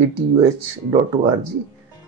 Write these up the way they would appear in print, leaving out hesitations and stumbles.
atuh.org,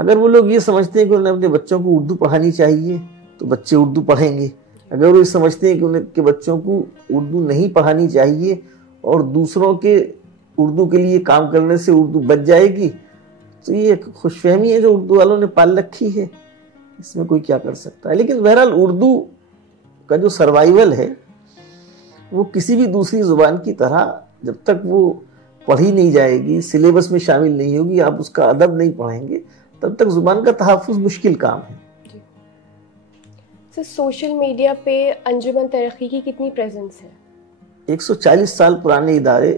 اگر وہ لوگ یہ سمجھتے ہیں کہ انہیں اپنے بچوں کو اردو پڑھانی چاہیے تو بچے اردو پڑھیں گے. اگر وہ یہ سمجھتے ہیں کہ ان کے بچوں کو اردو نہیں پڑھانی چاہیے اور دوسروں کے اردو کے لیے کام کرنے سے اردو بچ جائے گی, تو یہ ایک خوش فہمی ہے جو اردو والوں نے پال رکھی ہے, اس میں کوئی کیا کر سکتا ہے. لیکن بہرحال اردو کا جو سروائیول ہے وہ کسی بھی دوسری زبان کی طرح جب تک وہ پڑھی نہیں جائے گی, سلیبس میں شامل نہیں ہوگی, آپ اس کا ادب نہیں پڑھیں گے, تب تک زبان کا تحفظ مشکل کام ہے. سوشل میڈیا پہ انجمن ترقی کی کتنی پریزنس ہے؟ 140 سال پرانے ادارے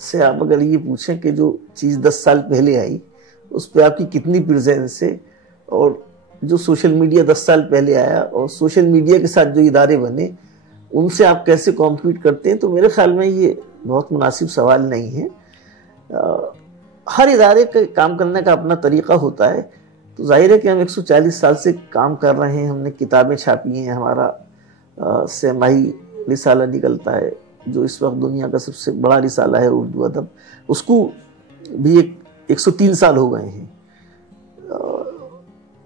سے آپ اگر یہ پوچھیں کہ جو چیز 10 سال پہلے آئی اس پہ آپ کی کتنی پریزنس ہے, اور جو سوشل میڈیا 10 سال پہلے آیا اور سوشل میڈیا کے ساتھ جو ادارے بنے ان سے آپ کیسے کمپیٹ کرتے ہیں, تو میرے خیال میں یہ بہت مناسب سوال نہیں ہے. ہر ادارے کا کام کرنے کا اپنا طریقہ ہوتا ہے. تو ظاہر ہے کہ ہم 140 سال سے کام کر رہے ہیں, ہم نے کتابیں چھاپی ہیں, ہمارا سہ-ماہی رسالہ نکلتا ہے جو اس وقت دنیا کا سب سے بڑا رسالہ ہے اردو ادب, اس کو بھی 103 سال ہو گئے ہیں.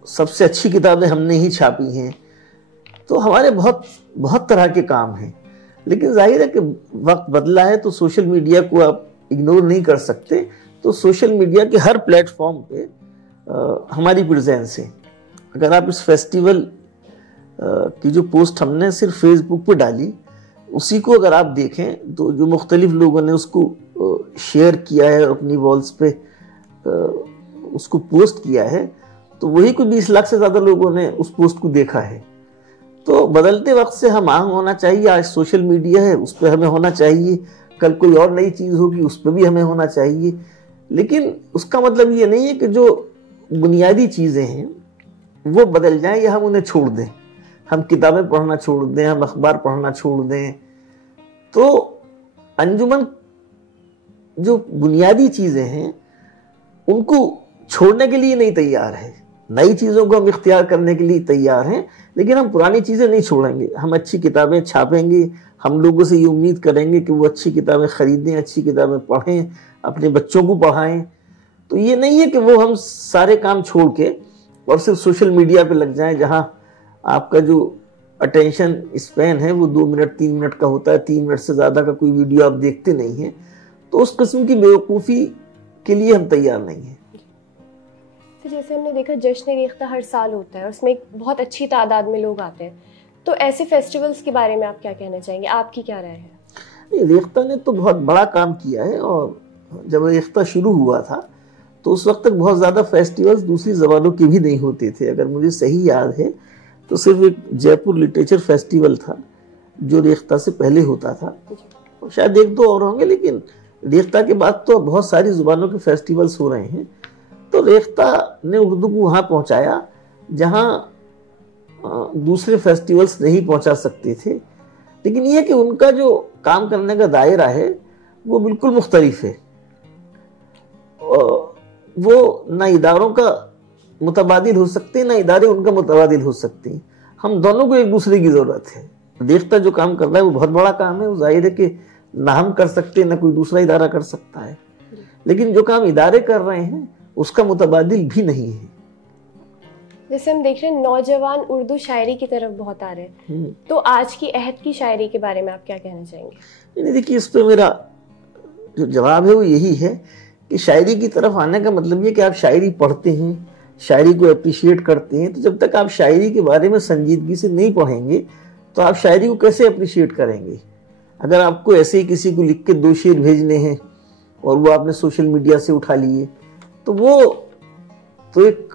سب سے اچھی کتابیں ہم نے ہی چھاپی ہیں. تو ہمارے بہت طرح کے کام ہیں, لیکن ظاہر ہے کہ وقت بدلا ہے تو سوشل میڈیا کو آپ اگنور نہیں کر سکتے. تو سوشل میڈیا کے ہر پلیٹ فارم پہ ہماری پریزنس ہے. اگر آپ اس فیسٹیول کی جو پوسٹ ہم نے صرف فیس بک پہ ڈالی اسی کو اگر آپ دیکھیں تو جو مختلف لوگوں نے اس کو شیئر کیا ہے اور اپنی والز پہ اس کو پوسٹ کیا ہے, تو وہی کوئی 20 لاکھ سے زیادہ لوگوں نے اس پوسٹ کو دیکھا ہے. تو بدلتے وقت سے ہم آہنگ ہونا چاہیے. آج سوشل میڈیا ہے اس پہ ہمیں ہونا چاہیے, کل کوئی اور نئی چیز ہوگی اس پہ بھی ہمیں ہونا چاہیے. لیکن اس کا مطلب یہ نہیں ہے کہ جو بنیادی چیزیں ہیں وہ بدل جائیں یا ہم انہیں چھوڑ دیں. ہم کتابیں پڑھنا چھوڑ دیں, ہم اخبار پڑھنا چھوڑ دیں. تو انجمن جو بنیادی چیزیں ہیں ان کو چھوڑنے کے لیے نہیں تیار ہے. نئی چیزوں کو ہم اختیار کرنے کے لیے تیار ہیں, لیکن ہم پرانی چیزیں نہیں چھوڑیں گے. ہم اچھی کتابیں چھاپیں گے, ہم لوگوں سے یہ امید کریں گے کہ وہ اچھی کتابیں خریدیں, اچھی کتابیں پڑھیں, اپنے بچوں کو پڑھائیں. تو یہ نہیں ہے کہ وہ ہم سارے کام چھوڑ کے اور صرف سوشل میڈیا پہ لگ جائیں جہاں آپ کا جو اٹینشن اسپین ہے وہ 2 منٹ 3 منٹ کا ہوتا ہے. 3 منٹ سے زیادہ کا کوئی ویڈیو آپ دیکھتے نہیں ہیں. تو اس قسم کی بیوقوفی کے لیے ہم تیار نہیں ہیں. جیسے ہم نے دیکھا جشن ریختہ ہر سال ہوتا ہے اور اس میں ایک بہت اچھی تعداد میں لوگ آتے ہیں, تو ایسے فیسٹیولز کے بارے میں آپ کیا کہنا چاہیں گے؟ آپ کی کیا رائے ہے؟ ریختہ نے تو بہت بڑا کام کیا ہے, اور جب ریختہ شروع ہوا تھا تو اس وقت تک بہت زیادہ فیسٹیولز دوسری زبانوں کے بھی نہیں ہوتے تھے. اگر مجھے صحیح یاد ہے تو صرف ایک جے پور لٹریچر فیسٹیول تھا جو ریختہ سے پہلے ہوتا تھا, شاید 1-2 اور ہوں گے, لیکن ریختہ کے بعد تو بہت ساری زبانوں کے فیسٹیولز ہو رہے ہیں. تو ریختہ نے اردو کو وہاں پہنچایا جہاں دوسرے فیسٹیولز نہیں پہنچا سکتے تھے. لیکن یہ کہ ان کا جو کام کرنے کا دائرہ ہے وہ بالکل مختلف ہے. وہ نہ اداروں کا متبادل ہو سکتے نہ ادارے ان کا متبادل ہو سکتے ہیں. ہم دونوں کو ایک دوسرے کی ضرورت ہے. ریختہ جو کام کر رہا ہے وہ بہت بڑا کام ہے. وہ ظاہر ہے کہ نہ ہم کر سکتے نہ کوئی دوسرا ادارہ کر سکتا ہے, لیکن جو کام ادارے کر رہے ہیں اس کا متبادل بھی نہیں ہے. جیسے ہم دیکھ رہے ہیں نوجوان اردو شاعری کی طرف بہت آ رہے ہیں, تو آج کی عہد کی شاعری کے بارے میں آپ کیا کہنا چاہیں گے؟ دیکھیے اس پہ میرا جو جواب ہے وہ یہی ہے کہ شاعری کی طرف آنے کا مطلب یہ کہ آپ شاعری پڑھتے ہیں, شاعری کو اپریشیٹ کرتے ہیں. تو جب تک آپ شاعری کے بارے میں سنجیدگی سے نہیں پڑھیں گے تو آپ شاعری کو کیسے اپریشیٹ کریں گے؟ اگر آپ کو ایسے ہی کسی کو لکھ کے 2 شعر بھیجنے ہیں اور وہ آپ نے سوشل میڈیا سے اٹھا لیے تو وہ تو ایک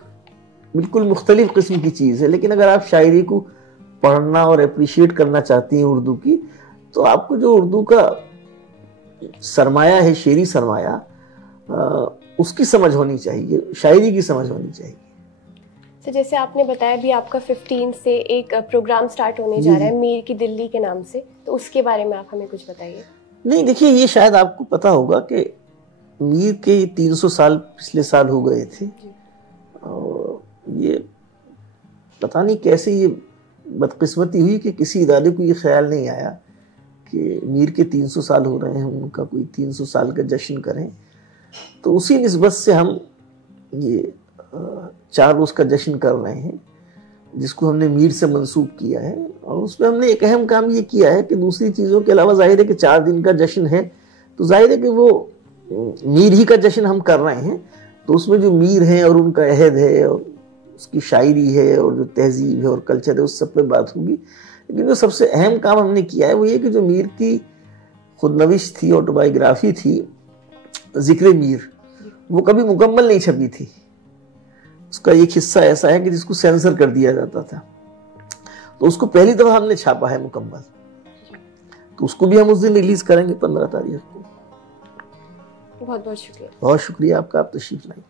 بالکل مختلف قسم کی چیز ہے. لیکن اگر آپ شاعری کو پڑھنا اور اپریشیٹ کرنا چاہتی ہیں اردو کی, تو آپ کو جو اردو کا سرمایہ ہے, شعری سرمایہ, اس کی سمجھ ہونی چاہیے, شاعری کی سمجھ ہونی چاہیے. تو جیسے آپ نے بتایا بھی آپ کا 15 سے ایک پروگرام سٹارٹ ہونے جا رہا ہے میر کی دلی کے نام سے, تو اس کے بارے میں آپ ہمیں کچھ بتائیے. نہیں دیکھیے, یہ شاید آپ کو پتا ہوگا کہ میر کے 300 سال پچھلے سال ہو گئے تھے, اور یہ پتہ نہیں کیسے یہ بدقسمتی ہوئی کہ کسی ادارے کو یہ خیال نہیں آیا کہ میر کے 300 سال ہو رہے ہیں, ان کا کوئی 300 سال کا جشن کریں. تو اسی نسبت سے ہم یہ 4 روز کا جشن کر رہے ہیں جس کو ہم نے میر سے منسوب کیا ہے، اور اس میں ہم نے ایک اہم کام یہ کیا ہے کہ دوسری چیزوں کے علاوہ ظاہر ہے کہ 4 دن کا جشن ہے تو ظاہر ہے کہ وہ میر ہی کا جشن ہم کر رہے ہیں، تو اس میں جو میر ہیں اور ان کا عہد ہے اور اس کی شاعری ہے اور جو تہذیب ہے اور کلچر ہے اس سب پہ بات ہوگی. لیکن جو سب سے اہم کام ہم نے کیا ہے وہ یہ کہ جو میر کی خود نوشت تھی، آٹوبایوگرافی تھی ذکر میر، وہ کبھی مکمل نہیں چھپی تھی. اس کا ایک حصہ ایسا ہے کہ جس کو سینسر کر دیا جاتا تھا، تو اس کو پہلی دفعہ ہم نے چھاپا ہے مکمل، تو اس کو بھی ہم اس دن ریلیز کریں گے 15 تاریخ کو. بہت بہت شکریہ. بہت شکریہ آپ کا، آپ تشریف لائیں.